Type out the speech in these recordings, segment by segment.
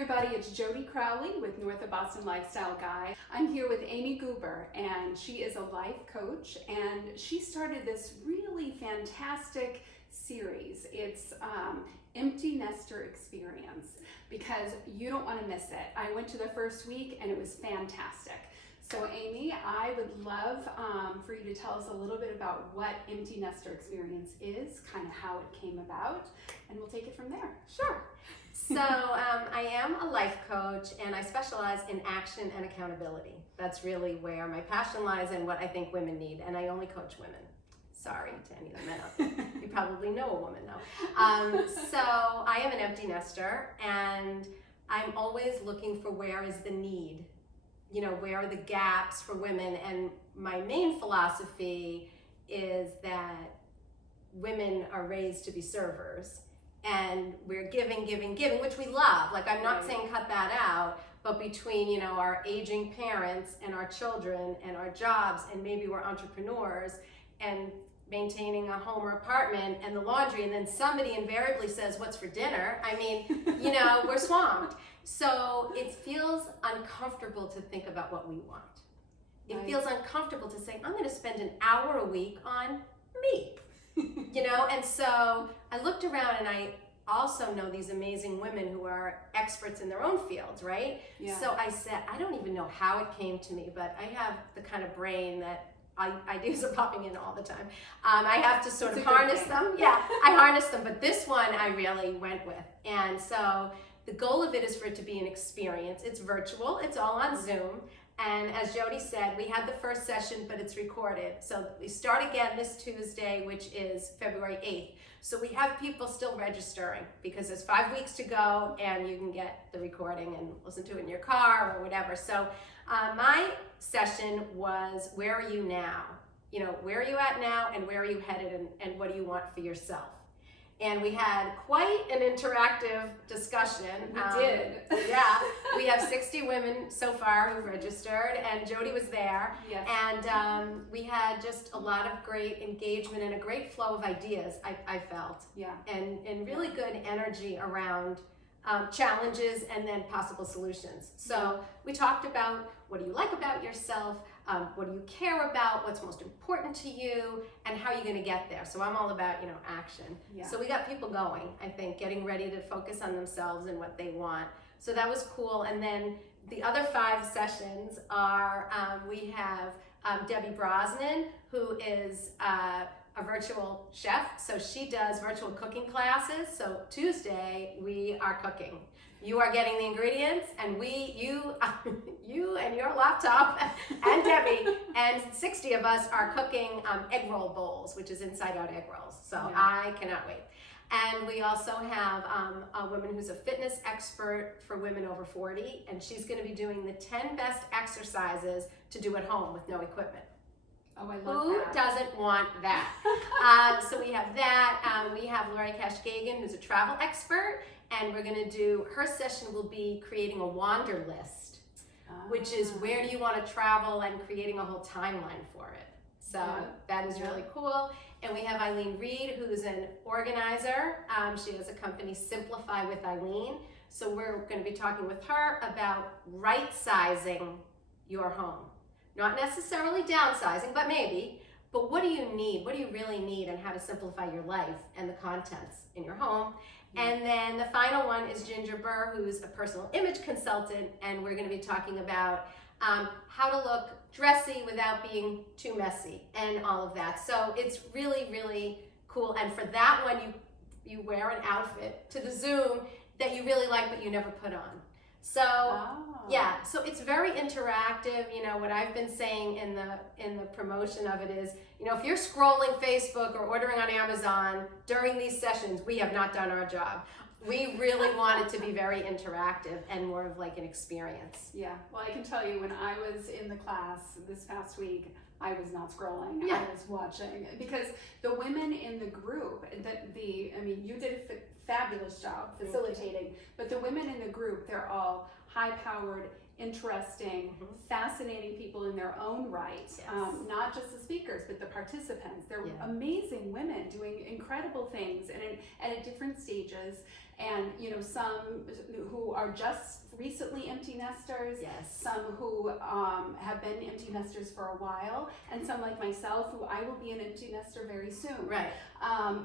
everybody, it's Jody Crowley with North of Boston Lifestyle Guide. I'm here with Amy Goober, and she is a life coach, and she started this really fantastic series. It's Empty Nester Experience, because you don't want to miss it. I went to the first week and it was fantastic. So Amy, I would love for you to tell us a little bit about what Empty Nester Experience is, kind of how it came about, and we'll take it from there. Sure. So I am a life coach, and I specialize in action and accountability. That's really where my passion lies and what I think women need, and I only coach women. Sorry to any of the men out there. You probably know a woman though. So I am an empty nester, and I'm always looking for where is the need. You know, where are the gaps for women? And my main philosophy is that women are raised to be servers, and we're giving, which we love. Like, I'm not saying cut that out, but between, you know, our aging parents and our children and our jobs, and maybe we're entrepreneurs and maintaining a home or apartment and the laundry, and then somebody invariably says, what's for dinner? I mean, you know, we're swamped. So it feels uncomfortable to think about what we want. It feels uncomfortable to say, I'm gonna spend an hour a week on me. You know, and so I looked around, and I also know these amazing women who are experts in their own fields, right? Yeah. So I said, I don't even know how it came to me, but I have the kind of brain that ideas are popping in all the time. I have to sort of harness them. Yeah, I harness them, but this one I really went with. And so the goal of it is for it to be an experience. It's virtual, it's all on Zoom. And as Jody said, we had the first session, but it's recorded. So we start again this Tuesday, which is February 8th. So we have people still registering, because there's 5 weeks to go, and you can get the recording and listen to it in your car or whatever. So my session was, where are you now? You know, where are you at now, and where are you headed, and what do you want for yourself? And we had quite an interactive discussion. We did. Yeah, we have 60 women so far who've registered, and Jody was there. Yes. And we had just a lot of great engagement and a great flow of ideas, I felt. Yeah. And really good energy around challenges and then possible solutions. So we talked about, what do you like about yourself? What do you care about? What's most important to you? And how are you going to get there? So I'm all about, you know, action. Yeah. So we got people going, I think, getting ready to focus on themselves and what they want. So that was cool. And then the other 5 sessions are, we have Debbie Brosnan, who is a virtual chef. So she does virtual cooking classes. So Tuesday, we are cooking. You are getting the ingredients, and you and your laptop and Debbie and 60 of us are cooking egg roll bowls, which is inside out egg rolls. So yeah. I cannot wait. And we also have a woman who's a fitness expert for women over 40, and she's going to be doing the 10 best exercises to do at home with no equipment. Oh, I love Who that. doesn't want that? So we have that. We have Lori Kashkagan, who's a travel expert, and we're going to do, her session will be creating a wander list, which is where do you want to travel, and creating a whole timeline for it. So that is really cool. And we have Eileen Reed, who's an organizer. She has a company, Simplify with Eileen. So we're going to be talking with her about right-sizing your home. Not necessarily downsizing, but maybe. But what do you need? What do you really need, and how to simplify your life and the contents in your home? And then the final one is Ginger Burr, who's a personal image consultant, and we're going to be talking about how to look dressy without being too messy and all of that. So it's really, really cool. And for that one, you wear an outfit to the Zoom that you really like but you never put on. So yeah, so it's very interactive. You know, what I've been saying in the promotion of it is, you know, if you're scrolling Facebook or ordering on Amazon during these sessions, we have not done our job. We really want it to be very interactive and more of like an experience. Yeah, well, I can tell you, when I was in the class this past week, I was not scrolling. Yeah. I was watching, because the women in the group, I mean, you did a fabulous job facilitating, but the women in the group, they're all high-powered, interesting, fascinating people in their own right. Yes. Not just the speakers, but the participants. They're Yeah. amazing women doing incredible things and at different stages. And you know, some who are just recently empty nesters, Yes. some who have been empty nesters for a while, and some like myself who I will be an empty nester very soon. Right.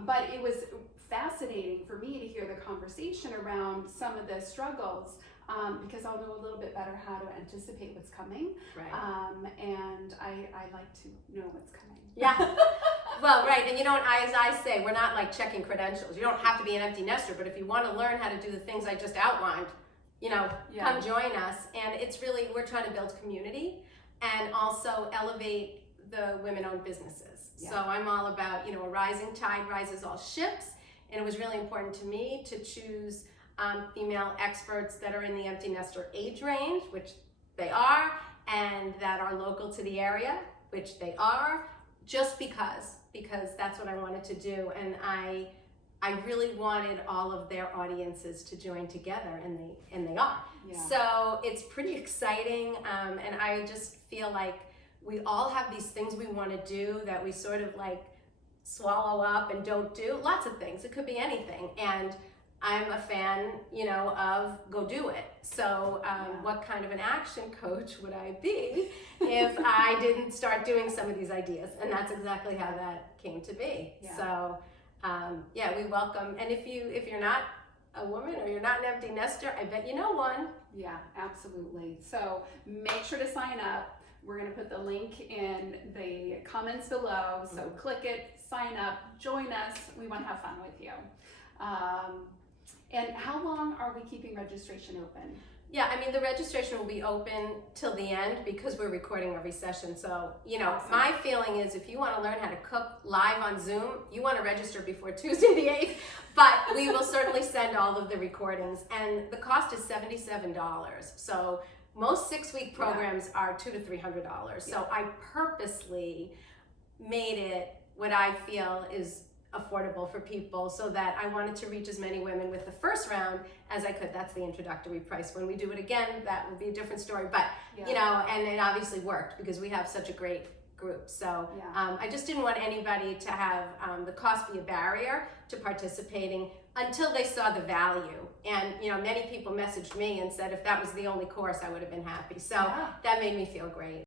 But it was fascinating for me to hear the conversation around some of the struggles, because I'll know a little bit better how to anticipate what's coming. Right. And I like to know what's coming. Yeah. Well, right, and you know, as I say, we're not like checking credentials. You don't have to be an empty nester, but if you want to learn how to do the things I just outlined, you know, come join us. And it's really, we're trying to build community and also elevate the women-owned businesses. Yeah. So I'm all about, you know, a rising tide rises all ships, and it was really important to me to choose female experts that are in the empty nester age range, which they are, and that are local to the area, which they are, just because that's what I wanted to do. And I really wanted all of their audiences to join together, and they are. Yeah. So it's pretty exciting, and I just feel like we all have these things we want to do that we sort of like swallow up and don't do. Lots of things. It could be anything. And I'm a fan, you know, of go do it. So what kind of an action coach would I be if I didn't start doing some of these ideas? And that's exactly how that came to be. Yeah. So yeah, we welcome. And if you're not a woman or you're not an empty nester, I bet you know one. Yeah, absolutely. So make sure to sign up. We're going to put the link in the comments below. So click it, sign up, join us. We want to have fun with you. And how long are we keeping registration open? Yeah, I mean, the registration will be open till the end because we're recording every session. So, you know, Awesome. My feeling is if you want to learn how to cook live on Zoom, you want to register before Tuesday the 8th. But we will certainly send all of the recordings. And the cost is $77. So most 6-week programs are $200 to $300. So I purposely made it what I feel is affordable for people, so that I wanted to reach as many women with the first round as I could. That's the introductory price. When we do it again, that will be a different story. But you know, and it obviously worked because we have such a great group. So I just didn't want anybody to have the cost be a barrier to participating until they saw the value. And you know, many people messaged me and said if that was the only course, I would have been happy. So that made me feel great.